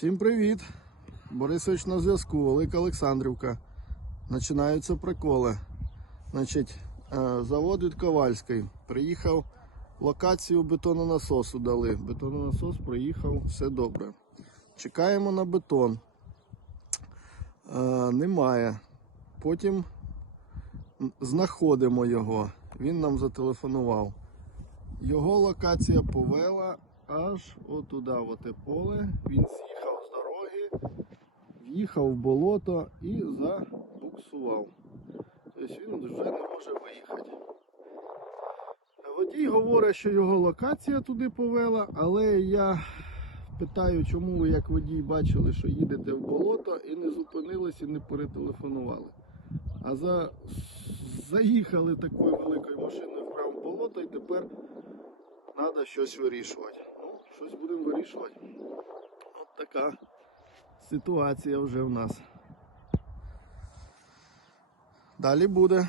Всім привіт! Борисович на зв'язку, Велика Олександрівка. Починаються приколи. Значить, е, завод від Ковальської. Приїхав, локацію бетононасосу дали. Бетононасос приїхав, все добре. Чекаємо на бетон. Е, Немає. Потім знаходимо його. Він нам зателефонував. Його локація повела аж отуда, в оте поле. Він з'їхав в'їхав в болото і забуксував. Тобто він вже не може виїхати. Водій говорить, що його локація туди повела, але я питаю, чому ви як водій бачили, що їдете в болото і не зупинились і не перетелефонували. А за... заїхали такою великою машиною вправо в болото і тепер треба щось вирішувати. Ну, щось будемо вирішувати. От така ситуація вже в нас. Далі буде.